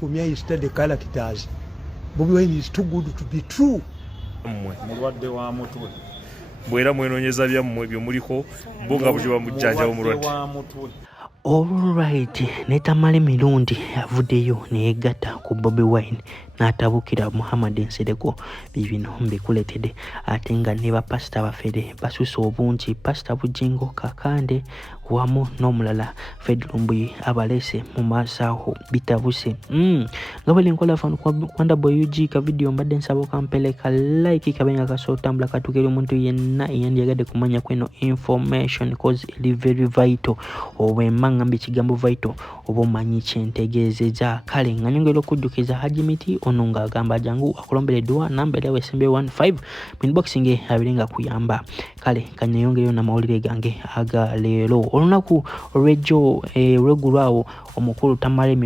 for me, I study the characters. Bobi Wine is too good to be true. Mulwadde wa mutwe. Bwera mwenonyeza byammwe byo muliko bonga bujiba mujjanja omulwadde. Alright, ne Tamale Mirundi avuddeyo neyegatta ku Bobi Wine n'atabukira Muhamad Nsereko bibino mbikuletedde ate nga ne bapasita bafere basusa obungi pasita Bujingo Kakande wamu n'omulala Fedrumbuyi abalese mu maasaho bitabuse nga bali nkola fano kwanda boy UG ka video mbadde nsaba okampeleka like kabenga kasotambula katukeri omuntu yenna yandiyagadde kumanya kweno information cause it is very vital obwemanga mbi kigambo vital obomanyi kyentegeezeza kale nga nyongera okujjukiza Hajimiti ono nga agamba jangu akulombereddwa namba yawe sembe 15 minboxing abiringa kuyamba kale kanyeyongeyo na mawulire gange aga leero olunaku olw'ejjo olw'eggulwawo omukulu Tamale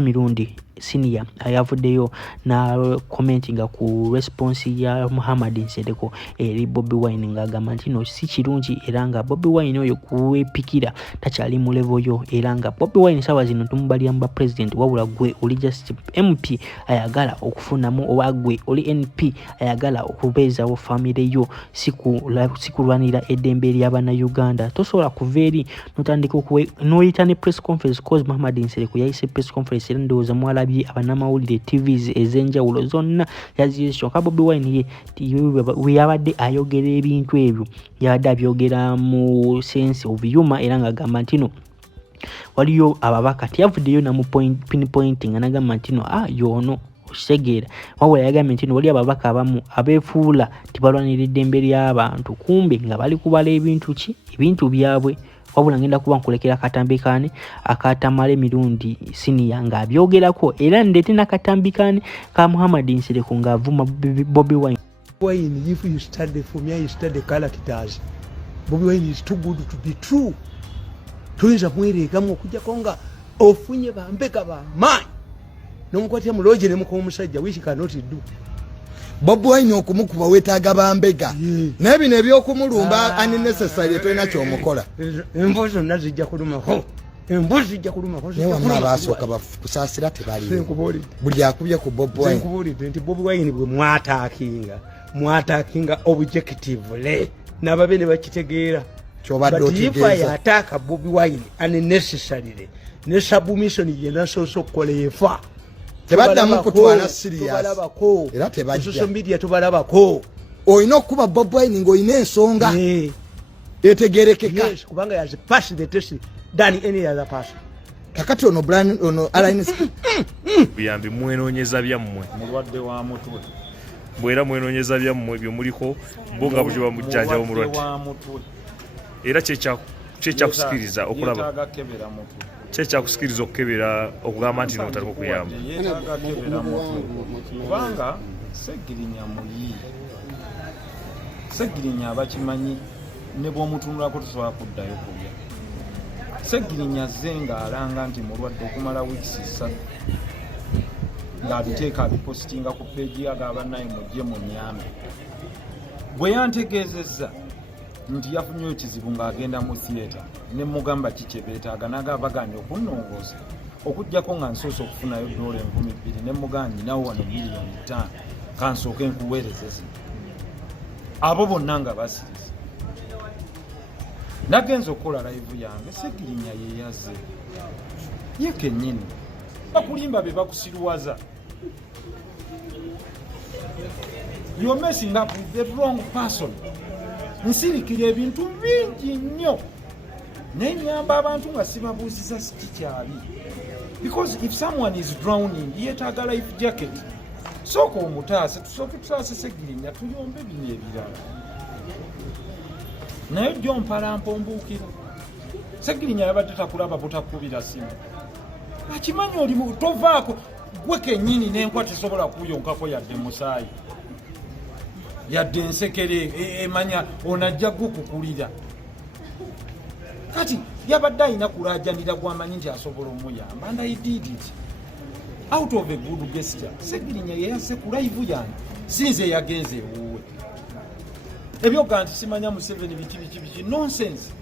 Mirundi senior ayavuddeyo na commentinga ku response ya Muhamad Nsereko eri Bobi Wine nga agamba nti no si kirungi era nga Bobi Wine oyo kuwepikira takyali mu level yo era nga Bobi Wine sawa zino tumubalya mba president wabula gwe oli just MP ayagala okufunamu oba gwe oli NP ayagala okubeezawo family yo sikulwanira eddembe ly'abana Uganda tosobola kuveeri notandika noyita ne press conference cause Muhamad Nsereko yayise press conference era ndowooza mwalabye abanamawulire TVs ezenjawulo zonna yazishoka Bobi Wine ye yabadde ayogera ebintu ebyo yabadde abyogera mu sense of humor era nga agamba ntino waliyo ababaka tiyavuddeyo na mu pinpointing anagamba ntino yono osegeera wabula yagambye nti wali ababaka abamu abeefuula tibalwanira eddembe ly'abantu kumbe nga bali kubala ebintu byabwe wabula ngenda kuba nkulekera katambikane akatamale Mirundi senior nga abyogerako era ndete nakatambikane ka Muhamad Nsereko nga avuma Bobi Wine. If you study for me, I study characters. Bobi Wine is too good to be true. Tuyinza mweregamu okujja konga ofunye bambeka ba man nomukwatya muloje ne muko omusajja which cannot do. Bobi Wine okumukuba wetaaga bambega nebino ebyokumulumba unnecessary twena kyomukola embozo nazijja kulumako basooka bakusasira tebali buli akubye ku Bobi Wine nti Bobi Wine bwe mwataakinga objectively nababene bakitegeera kyobadde otegeeza yataka Bobi Wine unnecessary ne submission yena soso kolefa tebaddamu kutwala serious era tebajja social media tubalabako oyina okuba Bobi Wine ng'oyina ensonga etegerekeka kubanga yazi pass the test than any other person kakati ono brand ono alliance biyambi mwenonyeza byammwe mulwadde wa mutwe bwera mwenonyeza byammwe byo muliko bonga bujiba mujjanja omulwadde era kyechakusikiriza okulaba kyechakusikiriza okukebera okugamba nti notaliko kuyamba kubanga segirinya abakimanyi ne bw'omutunulako tusobola kuddayo kulya segirinya zenga alanga nti mulwadde okumala wiiki 3 ng'abiteeka abipositinga ku peegi ag'abannaye mujje munyambe bwe yantegeezezza nti yafunye ekizibu ng'agenda mu theatre ne mugamba kiki beetaaga n'agabaganye okunnongooza okujjako nga nsoose okufunayo $2,000 ne muganyi nawo wano $5,000,000 kansooke nkuweereze zino abo bonna nga basiriza nagenza okukola live yange segirinya yeeyaze ye kennyini bakulimba be bakusiruwaza you're messing up with the wrong person nsirikira ebintu bingi nnyo naye nyamba abantu nga sibabuuziza kikyali because if someone is drowning yeetaaga life jacket sooka omutaase tusooke tutaase segirinya tuyombe bino ebirala naye jjo mpalampa ombuukira segirinya yabadde takulaba butakubira simu akimanyi oli tovaako gwe kennyini n'enkwa tesobola kuyonkako yadde musaayi yadde ensekere emanya onajja gukukulira kati yabadde ayina kulaajanira gwamanyi nti asobola omuyamba and I did it out of a good gesture. Segirinya yeyase ku live yange sinze yagenze ewuwe ebyoga nti simanya Museveni biti nonsense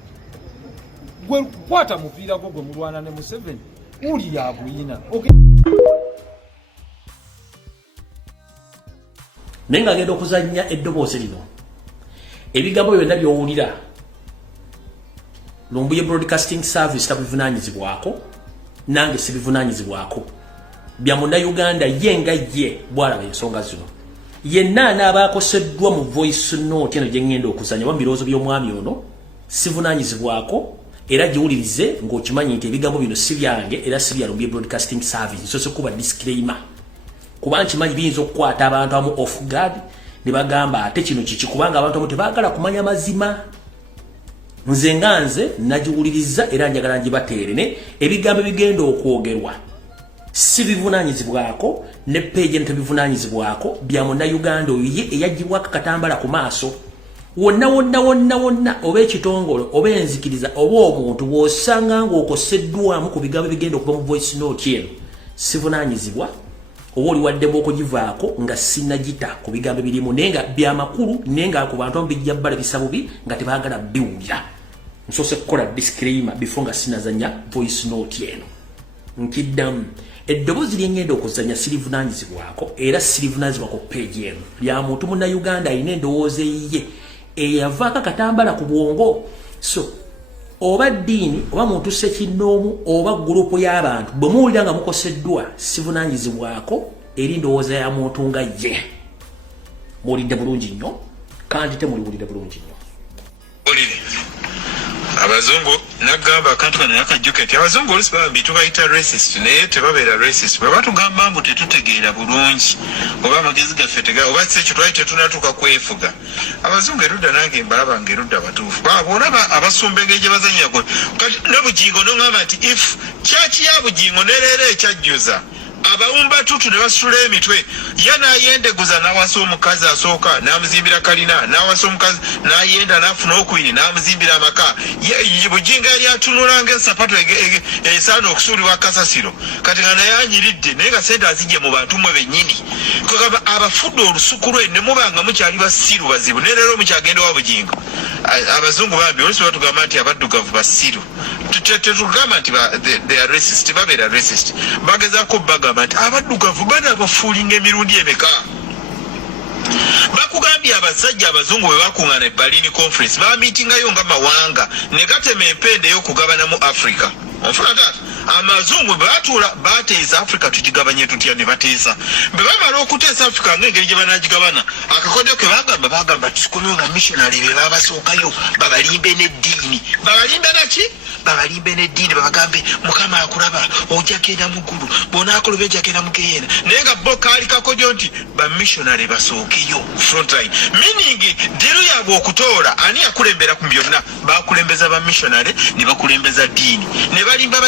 gwe kwata mupiira gwe mulwana ne Museveni uli yabuyina nenga agenda okuzanya eddoboozi lino ebigambo byonna byowulira Lumbuye Broadcasting Service tabivunanyizibwako nange sibivunanyizibwako bya munnayuganda yenga ye bwalaba ensonga zino yenna anaabakoseddwa mu voice note eno gye ngenda okuzanya wa birowoozo by'omwami ono sivunanyizibwako era giwulirize ng'okimanyi nti ebigambo bino si byange era si bya Lumbuye Broadcasting Service nsose kuba disclaimer kuba nkimanyi biyinza okukwata abantu amu off guard ne bagamba ate kino kiki kubanga abantu amu tebaagala kumanya mazima nze nga nze nagiwuliriza era njagala ngibateerene ebigambo bigenda okwogerwa si bivunanyizibwako ne page ntebivunanyizibwako bya munnayuganda oyo ye eyagibwako katambala ku maaso wonna oba ekitongole oba enzikiriza oba omuntu bw'osanga ng'okoseddwamu ku bigambo bigenda okuba mu voice note eno sivunanyizibwa oba oli waddemu okugivaako nga sinagita ku bigambo birimu naye nga byamakulu naye nga ku bantu amu bijja bbala bisa bubi nga tebaagala biwulira nsose kukola disclaimer before nga sinazanya voice note eno nkiddamu eddoboozi lyengenda okuzanya sirivunanyizibwako era sirivunanyizibwako page eno lya muntu munnayuganda alina endowooza eyiye eyavaako akatambala ku bwongo so oba ddiini oba muntu sekinnoomu oba gurupu y'abantu bwe muwulira nga mukoseddwa sivunanyizibwako eri ndowooza ya muntu nga ye muwulidde bulungi nnyo kandi temuliwulidde bulungi nnyo abazungu nagamba akantu kano yakajjuka nti abazungu olusi bambi tubayita racist naye tebabeera racist bwe batugamba mbu tetutegeera bulungi oba amagezi gaffe oba sekyo twali tetunatuuka kwefuga abazungu erudda nange mbalaba nga erudda batuufu bwolaba abasumba engeri gye bazanyira kati n'obugingo nongamba nti if kyaki ya bugingo nereero ekyajjuza abawumba tutu ne basula emitwe yanaayendeguza n'awasa omukazi asooka n'amuzimbira kalina n'awasa omukazi n'ayenda n'afuna okubiri n'amuzimbira amaka buginga yali atunula ng'esapato esaana okusuulibwa kasasiro kati nga naye anyiridde naye nga sente azijje mu bantu mwe bennyini kwegamba abafudde olusuku lwe ne muba nga mukyali basiru bazibu ne leero mukyagenda wa bugingo abazungu bambi olusi batugamba nti abaddugavu basiru tetugamba nti they are racist babeera racist bagezaako bagamba nti abaddugavu bana abafuulinga emirundi emeka bakugambye abasajja abazungu bwe bakuŋŋaana e Berlin conference bamiitingayo nga mawanga ne gatema empenda ey'okugabana mu Africa onfuna taata amazungu bwe batuula bateesa Africa tugigabanye tutya ne bateesa bwe bamala okuteesa Africa ng'engeri gye banagigabana akakodyo ke bagamba tusikomyo nga missionary be babasookayo babalimbe n'eddiini babalimbe naki babalimbe n'eddiini babagambe mukama akulaba ojja genda mu ggulu bw'onaakolaba ojja genda mu geyeena naye nga bo kaali kakodyo nti bamissionary basookeyo frontline meaning diru yaabwe okutoola ani yakulembera ku byonna bakulembeza bamissionary ne bakulembeza ddiini ne balimba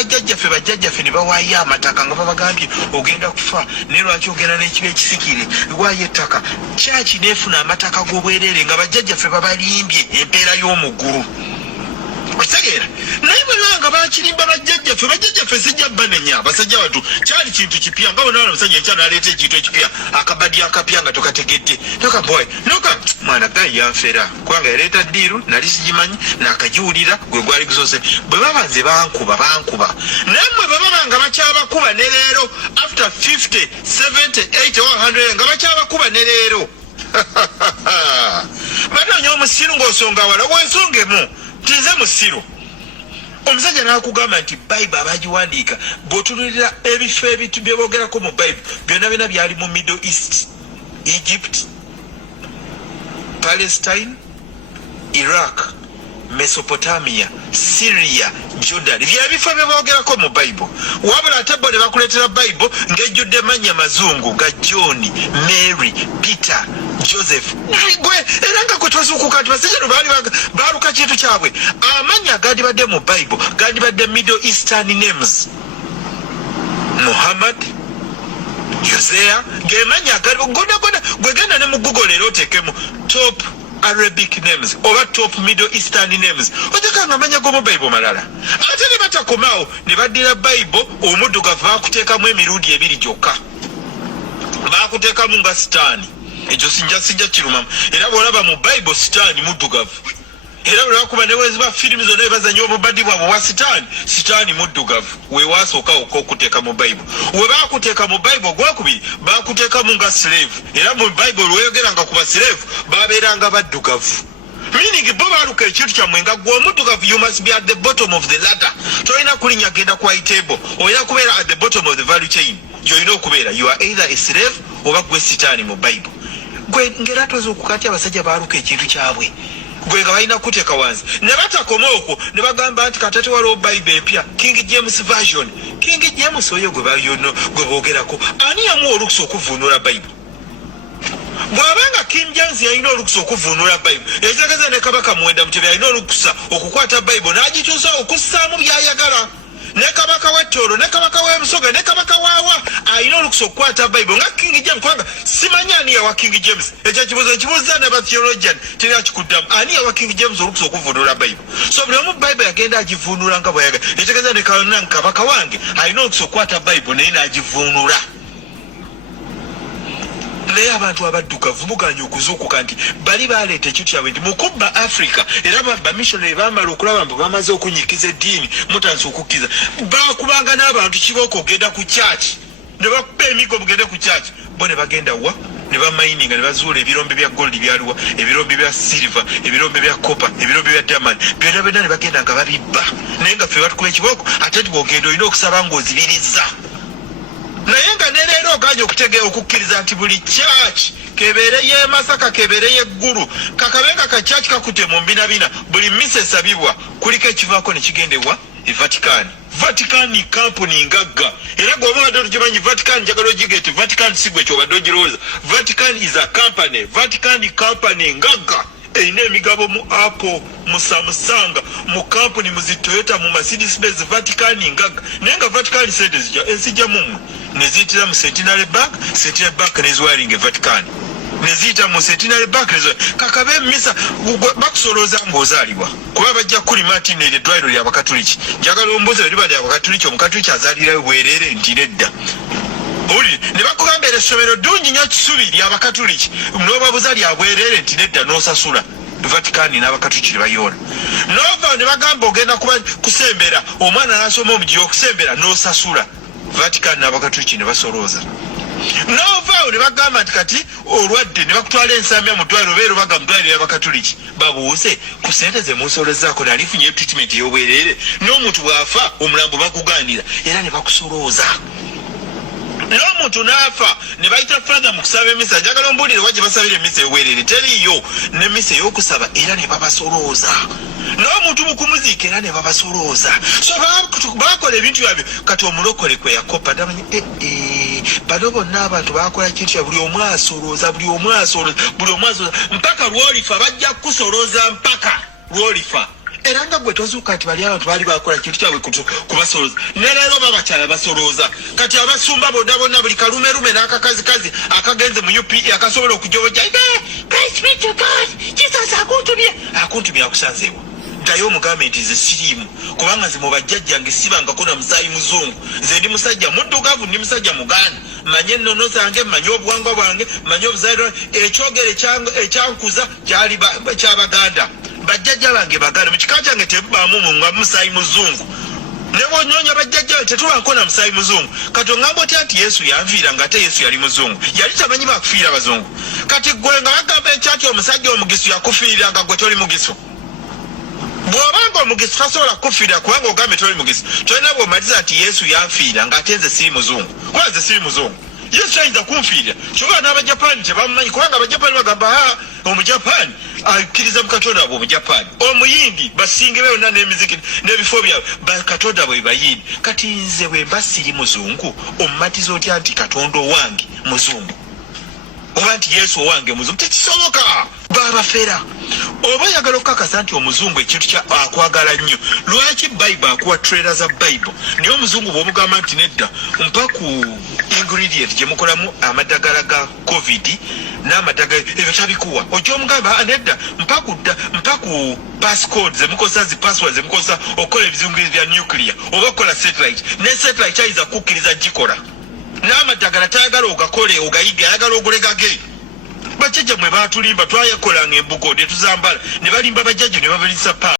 bajjajjaffe ne bawaayo amataka nga babagambye ogenda kufa naye lwaki ogenda n'ekiba ekisikire lwayo ettaka kyaki neefuna amataka g'obwereere nga bajjajjaffe babalimbye empeera y'omuggulu okitegeera naye bwe banga bakirimba bajjajjaffe sijja banenya basajja batu kyali kintu kipya nga bonaona omusajja enkya n'aleeta ekintu ekipya akabadi akapya nga tokategedde toka boy noka mwana gayi yanfera kubanga yaleeta ddiiru nali sigimanyi n'akagiwulira gwe gwali gusose bwe babanze bankuba nammwe bwe babanga bakyabakuba ne leero after 50 70 80 100 nga bakyabakuba ne leero banoonya omusiru ng'osonga wala wensongemu tize musiru omusajja n'akugamba nti bayibuli abagiwandiika bw'otunulira ebifo ebitu bye boogerako mu bayibuli byonna byali mu Middle East, Egypt, Palestine, Iraq, Mesopotamia, Syria, Jordan byebifo bye boogerako mu bayibuli wabula ate bo ne bakuleetera bayibuli ng'ejjudde mannya mazungu ga John, Mary, Peter, Joseph gwe era nga kwe twasuukuka nti basajja baali baaluka kintu kyabwe amannya gandibadde mu bayibuli gandibadde Middle Eastern names Muhamad, Hosea gemanya gonna gwegenda ne mu Google leero oteekemu top Arabic names oba top Middle Eastern names ojeka nga amanya go mu bayibuli malala ate ne batakomaawo ne baddira bayibuli omuddugavu baakuteekamu emirundi ebiri gyokka baakuteekamu nga sitaani ekyo sijja kirumamu era bw'olaba mu bayibuli sitaani muddugavu era olwakuba ne weziba firimu zonna ebazanya obubadi bwabwe wa sitaani muddugavu wewasooka okuteeka mu bayibuli we baakuteeka mu bayibuli ogwokubiri baakuteekamu nga slave era mu bayibuli weyogeranga ku baslave baabeeranga baddugavu meaning bo baaluka ekintu kyammwe nga gwe omuddugavu you must be at the bottom of the ladder tolina kulinnya genda ku table olina kubeera at the bottom of the value chain gyolina okubeera you are either a slave oba gwe sitaani mu bayibuli gwe ngera toza okukatya abasajja baaluka ekintu kyabwe gwe nga balina kuteeka wansi ne batakoma okwo ne bagamba nti katate waliwo bayibuli empya King James version King James oyo gwe boogerako ani yamuwa olukusa okuvuunula bayibuli bw'abanga King James yalina olukusa okuvuunula bayibuli ekitegeeza ne kabaka Muwenda Mutebi yalina olukusa okukwata bayibuli n'agikyusa okussaamu by'ayagala ne kabaka w'Ettoolo ne kabaka w'Ebusoga ne kabaka waawa alina olukusa okukwata bayibuli nga King James kubanga simanyi ani yawa King James ekyo kibuuzo nkibuuza ne batheologian teri akikuddamu ani yawa King James olukusa okuvuunula bayibuli so buli omu bayibuli agenda agivuunula nga bw'ayagala ekitegeeza ne kabaka wange alina olukusa okukwata bayibuli naye n'agivuunula naye abantu abaddugavu muganya okuzuukuka nti bali baleeta ekintu kyabwe nti mukubba Africa era bamissionary bamala okulaba mbu bamaze okunyikiza eddiini mutandise okukkiriza bakubanga n'abantu kibooko ogenda ku church ne bakuba emigo mugende ku church bo ne bagenda wa ne bamayininga ne bazuula ebirombe bya gold byaliwa ebirombe bya silver ebirombe bya copper ebirombe bya diamond byonna byonna ne bagenda nga babibba naye nga ffe batukuba ekibooko ate ti bwogenda olina okusaba ng'ozibiriza naye nga ne leero oganya okutegeera okukkiriza nti buli church kebeere ye Masaka kebeere ye Ggulu kakabenga ka church kakute mu mbinabina buli misa esabibwa kuliko ekivaako ne kigendewa Vatican company ngagga era gwe obadde okimanyi Vatican njagala ogigete Vatican si gwe kyobadde ogirowooza Vatican is a company Vatican company ngagga erina emigabo mu Apple mu Samsung mu company mu Toyota mu Mercedes Benz Vatican ngagga naye nga Vatican sente ezijja mumwe ne ziyitira mu Centenary Bank nezwalinga Vatican ne ziyita mu Centenary Bank kakabe emisa bakusolooza ng'ozaalibwa kuba bajja kuli Martin eddwaliro ly'Abakatuliki njagala ombuuza eriba ly'Abakatuliki omukatuliki azaalirayo bwereere nti nedda uli ne bakugamba essomero ddungi nnyo kisubi ly'Abakatuliki n'obabuza lyabwereere nti nedda n'osasula Vatican n'Abakatuliki ne bayoona nova ne bagamba ogenda kusembera omwana n'asoma omugiye okusembera n'osasula Vatican n'Abakatuliki ne basolooza nova ne bagamba nti kati olwadde ne bakutwala ensambya mu ddwaliro beero baga mu ddwaliro ly'Abakatuliki babuuze ku ssente ze munsolozaako nalifunye treatment ey'obwereere n'omuntu bw'afa omulambo bagugaanira era ne bakusolooza n'omuntu n'afa ne bayita father mu kusaba emisa njagala ombuulire wa gye basabira emisa ey'obwereere teriiyo n'emmisa ey'okusaba era ne babasolooza n'omuntu mu kumuziika era ne babasolooza so bakola ebintu byabyo kati omulokole kwe yakopa damanyi bano bonna abantu bakola kintu kya buli omu asolooza mpaka lwolifa bajja kusolooza mpaka lwolifa era nga gwe tozuuka nti bali abantu baali bakola kintu kyabwe kubasolooza ne leero babakyala basolooza kati abasumba bonna bonna buli kalumerume n'akakazikazi akagenze mu UPE akasobola okujoja praise be to God Jesus akuntumye akusanzeewo ddayo omugambe nti ze siriimu kubanga nze mu bajjajjange sibangako na musaayi muzungu nze ndi musajja muddugavu ndi musajja muganda manye ennono zange manye obuwangwa bwange manye obuzaaliro ekyogero ekyankuza kyabaganda bajjajja bange baganda mu kika kyange tebubaamu nga musaayi muzungu ne bwonyonya bajjajja tetubanko na musaayi muzungu kati oŋŋamba otya nti Yesu yanfiira nga ate Yesu yali muzungu yali tamanyi bakufiira bazungu kati gwe nga bagamba ekyati omusajja omugisu yakufiirira nga gwe toli mugisu bw'obanga omugisu tasobola kufiira kubanga ogambe toli mugisu tolina bw'omaliza nti Yesu yanfiira ng'ate nze siri muzungu kuba nze siri muzungu Yesu ayinza kunfiira kyobaa n'Abajapaani tebamumanyi kubanga Abajapaani bagamba Omujapaani akkiriza mu Katonda bwe Omujapaani Omuyindi basinge beeyonna n'emiziki n'ebifo byabwe bakatonda bwe bayindi kati nze bwe mba siri muzungu omumatiza otya nti Katonda owange muzungu oba nti Yesu owange muzungu tekisoboka babafera oba oyagala okukakasa nti omuzungu ekintu kya akwagala nnyo lwaki Bayibuli akuwa trailer za Bayibuli naye omuzungu bw'omugamba nti nedda mpa ku ingredient gye mukolamu amadagala ga COVID n'amadagala ebyo tabikuwa ojja omugamba nedda mpa ku passcode ze mukozesa zi password ze mukozesa okukola ebizungirizi bya nuclear oba okukola satellite ne satellite ayinza kukkiriza gikola n'amadagala tayagala ogakole ogayige ayagala ogulegage bajjajja mwe baatulimba twayakolanga embugo ne tuzambala ne balimba bajjajja ne babalisa pa